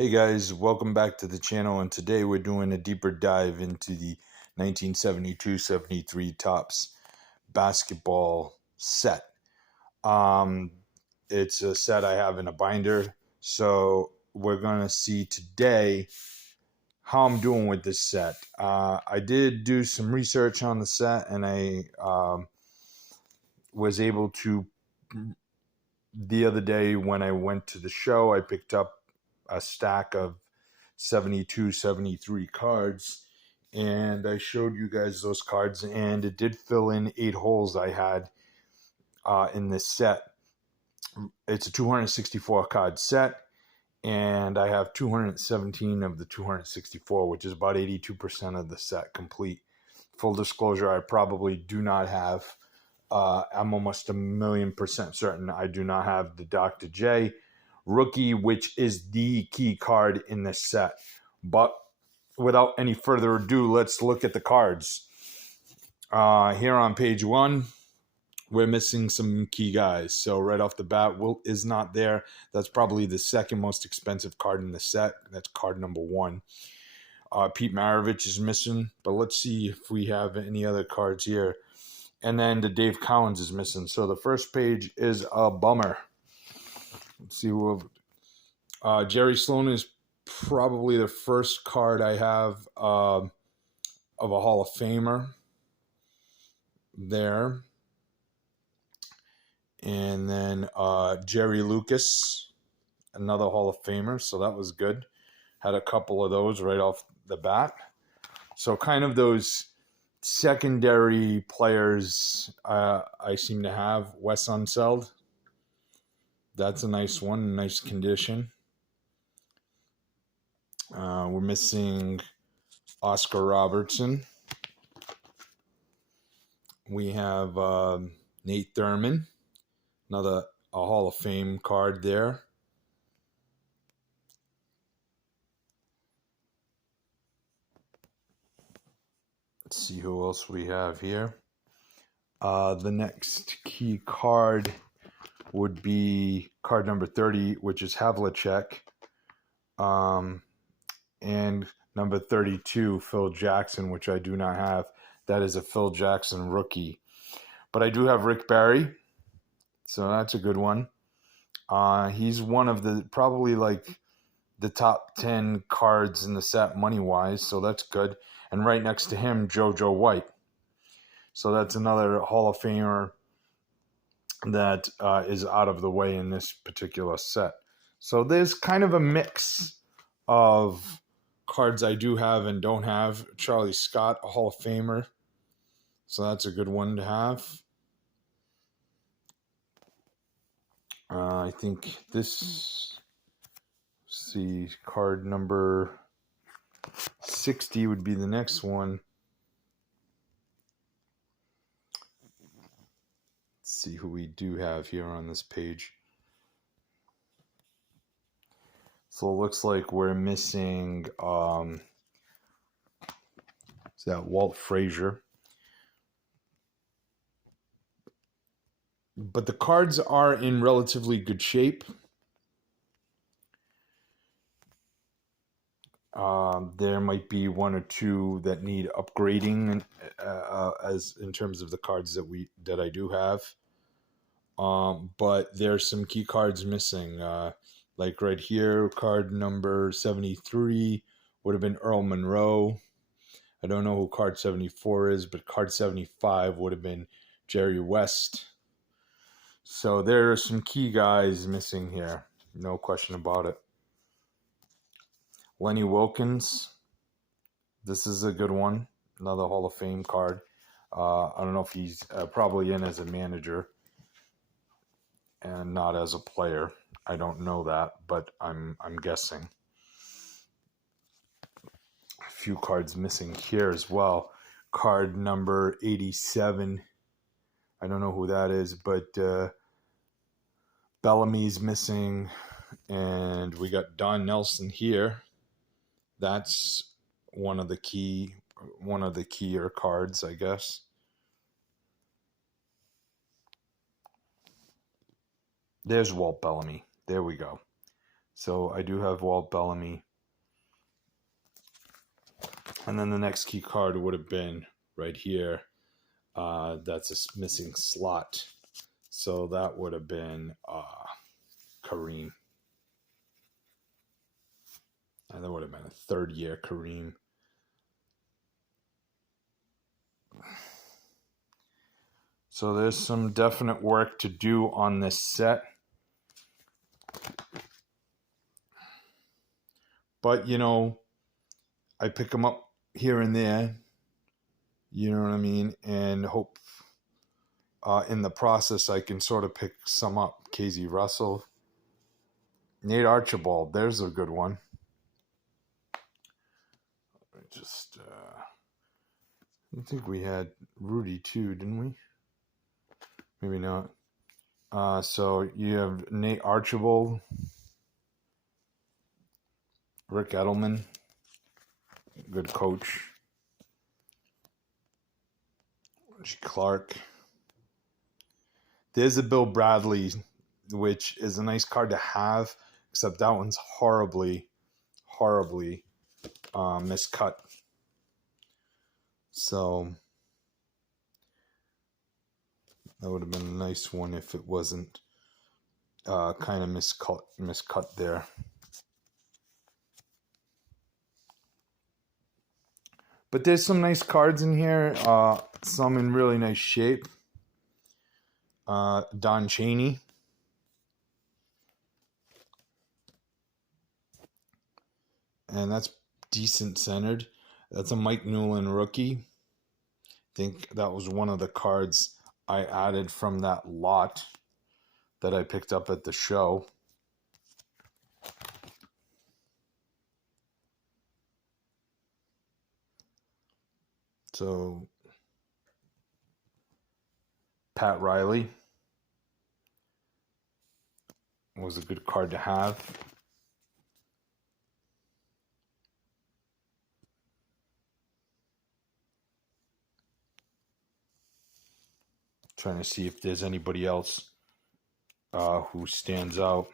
Hey guys, welcome back to the channel, and today we're doing a deeper dive into the 1972-73 Topps basketball set. Um, it's a set I have in a binder, so we're going to see today how I'm doing with this set. I did do some research on the set, and I was able to, the other day when I went to the show, I picked up a stack of 72, 73 cards, and I showed you guys those cards, and it did fill in 8 holes I had in this set. It's a 264 card set, and I have 217 of the 264, which is about 82% of the set complete. Full disclosure, I probably do not have, I'm almost 1,000,000% certain I do not have the Dr. J rookie, which is the key card in this set. But without any further ado, let's look at the cards. Here on page 1, we're missing some key guys. So right off the bat, Wilt is not there. That's probably the second most expensive card in the set. That's card number 1. Pete Maravich is missing, but let's see if we have any other cards here. And then the Dave Cowens is missing. So the first page is a bummer. Let's see who. Jerry Sloan is probably the first card I have of a Hall of Famer there. And then Jerry Lucas, another Hall of Famer. So that was good. Had a couple of those right off the bat. So kind of those secondary players I seem to have. Wes Unseld. That's a nice one, nice condition. We're missing Oscar Robertson. We have Nate Thurman, another a Hall of Fame card there. Let's see who else we have here. The next key card would be card number 30, which is Havlicek. And number 32, Phil Jackson, which I do not have. That is a Phil Jackson rookie. But I do have Rick Barry, so that's a good one. He's one of the probably like the top 10 cards in the set money-wise, so that's good. And right next to him, JoJo White. So that's another Hall of Famer that is out of the way in this particular set. So there's kind of a mix of cards I do have and don't have. Charlie Scott, a Hall of Famer. So that's a good one to have. I think this, see, card number 60 would be the next one. Let's see who we do have here on this page. So it looks like we're missing, is that Walt Frazier? But the cards are in relatively good shape. There might be one or two that need upgrading, as in terms of the cards that I do have. But there's some key cards missing. Like right here, card number 73 would have been Earl Monroe. I don't know who card 74 is, but card 75 would have been Jerry West. So there are some key guys missing here. No question about it. Lenny Wilkins. This is a good one. Another Hall of Fame card. I don't know if he's probably in as a manager and not as a player. I don't know that, but I'm guessing. A few cards missing here as well. Card number 87. I don't know who that is, but Bellamy's missing, and we got Don Nelson here. That's one of the keyer cards, I guess. There's Walt Bellamy. There we go. So I do have Walt Bellamy. And then the next key card would have been right here. That's a missing slot. So that would have been Kareem. And that would have been a third-year Kareem. So there's some definite work to do on this set. But, you know, I pick them up here and there. You know what I mean? And hope in the process I can sort of pick some up. KZ Russell. Nate Archibald. There's a good one. Just, I think we had Rudy too, didn't we? Maybe not. So you have Nate Archibald, Rick Edelman, good coach. Reggie Clark. There's a Bill Bradley, which is a nice card to have, except that one's horribly miscut. So that would have been a nice one if it wasn't kind of miscut there. But there's some nice cards in here, some in really nice shape. Don Chaney. And that's decent centered. That's a Mike Newland rookie. I think that was one of the cards I added from that lot that I picked up at the show. So, Pat Riley was a good card to have. Trying to see if there's anybody else who stands out.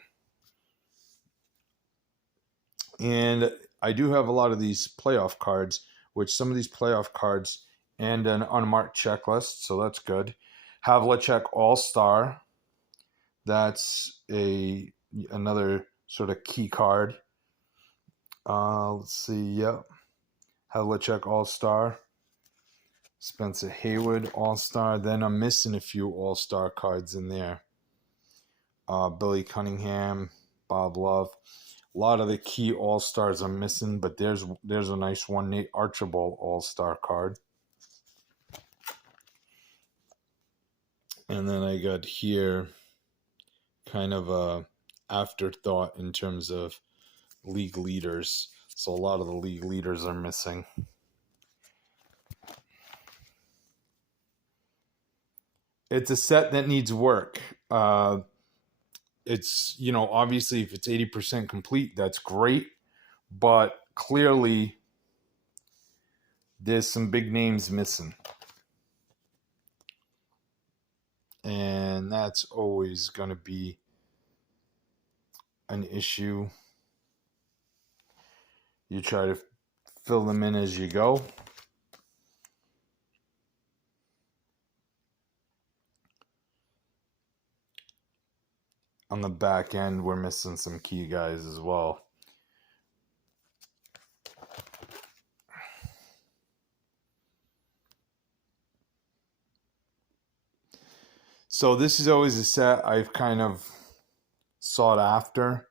And I do have a lot of these playoff cards, which some of these playoff cards and an unmarked checklist, so that's good. Havlicek All-Star. That's another sort of key card. Let's see, yep. Havlicek All-Star. Spencer Haywood All-Star. Then I'm missing a few All-Star cards in there. Billy Cunningham, Bob Love. A lot of the key All-Stars I'm missing, but there's a nice one. Nate Archibald All-Star card. And then I got here kind of a afterthought in terms of league leaders. So a lot of the league leaders are missing. It's a set that needs work. It's, you know, obviously if it's 80% complete, that's great. But clearly there's some big names missing. And that's always going to be an issue. You try to fill them in as you go. On the back end, we're missing some key guys as well. So this is always a set I've kind of sought after,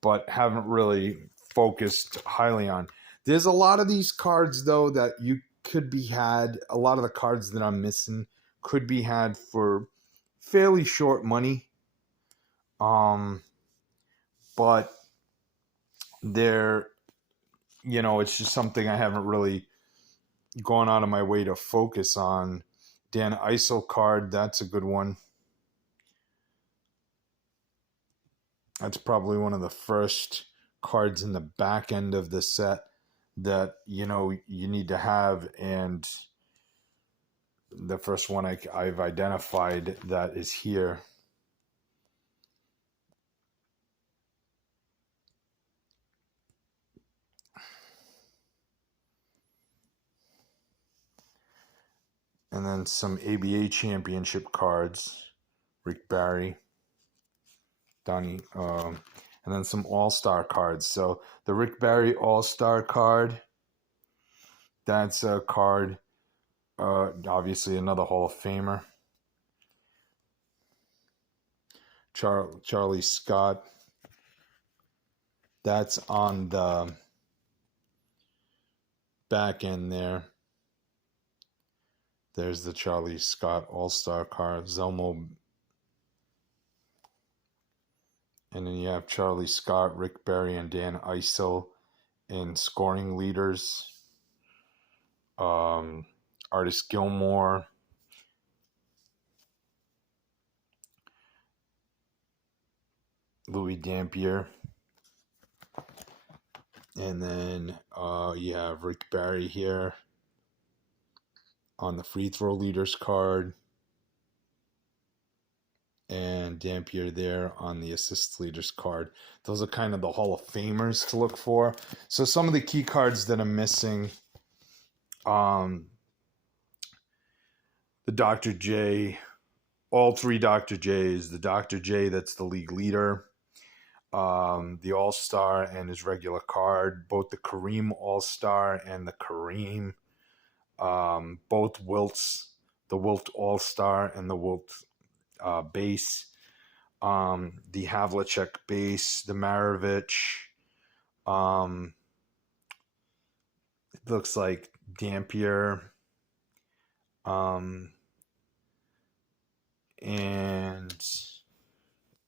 but haven't really focused highly on. There's a lot of these cards, though, that you could be had. A lot of the cards that I'm missing could be had for fairly short money. But they're, you know, it's just something I haven't really gone out of my way to focus on. Dan Isel card, that's a good one. That's probably one of the first cards in the back end of the set that, you know, you need to have. And the first one I've identified that is here. And then some ABA championship cards. Rick Barry, Donnie, and then some All-Star cards. So the Rick Barry All-Star card, that's a card, obviously another Hall of Famer. Charlie Scott, that's on the back end there. There's the Charlie Scott All-Star card. Zelmo. And then you have Charlie Scott, Rick Barry, and Dan Eisel in scoring leaders. Artis Gilmore. Louis Dampier. And then you have Rick Barry here on the free throw leaders card. And Dampier there on the assist leaders card. Those are kind of the Hall of Famers to look for. So some of the key cards that I'm missing, the Dr. J, all three Dr. J's, the Dr. J that's the league leader, the All-Star and his regular card, both the Kareem All-Star and the Kareem, both Wilts, the Wilt All-Star and the Wilt base, the Havlicek base, the Maravich, it looks like Dampier, and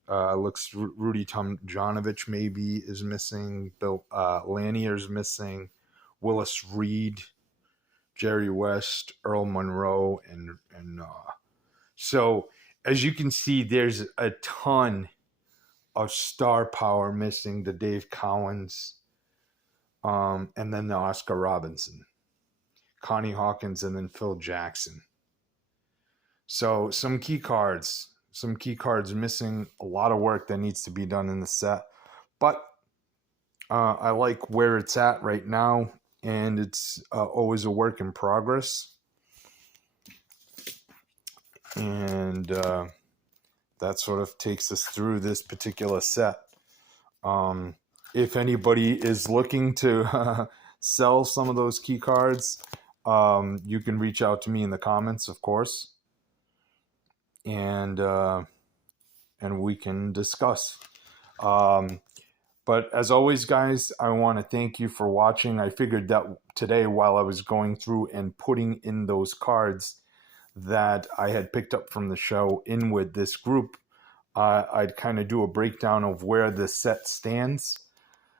looks Rudy Tomjanovich maybe is missing, Bill Lanier's missing, Willis Reed, Jerry West, Earl Monroe, and so as you can see, there's a ton of star power missing. The Dave Cowens, and then the Oscar Robinson, Connie Hawkins, and then Phil Jackson. So some key cards missing. A lot of work that needs to be done in the set, but I like where it's at right now, and it's always a work in progress. And that sort of takes us through this particular set. If anybody is looking to sell some of those key cards, you can reach out to me in the comments, of course, and we can discuss. But as always, guys, I want to thank you for watching. I figured that today, while I was going through and putting in those cards that I had picked up from the show in with this group, I'd kind of do a breakdown of where the set stands.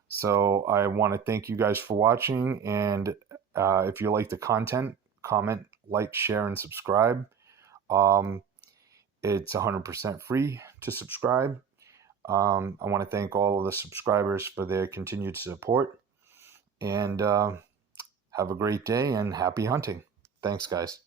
So I want to thank you guys for watching, and if you like the content, comment, like, share, and subscribe. It's 100% free to subscribe. I want to thank all of the subscribers for their continued support, and have a great day and happy hunting. Thanks, guys.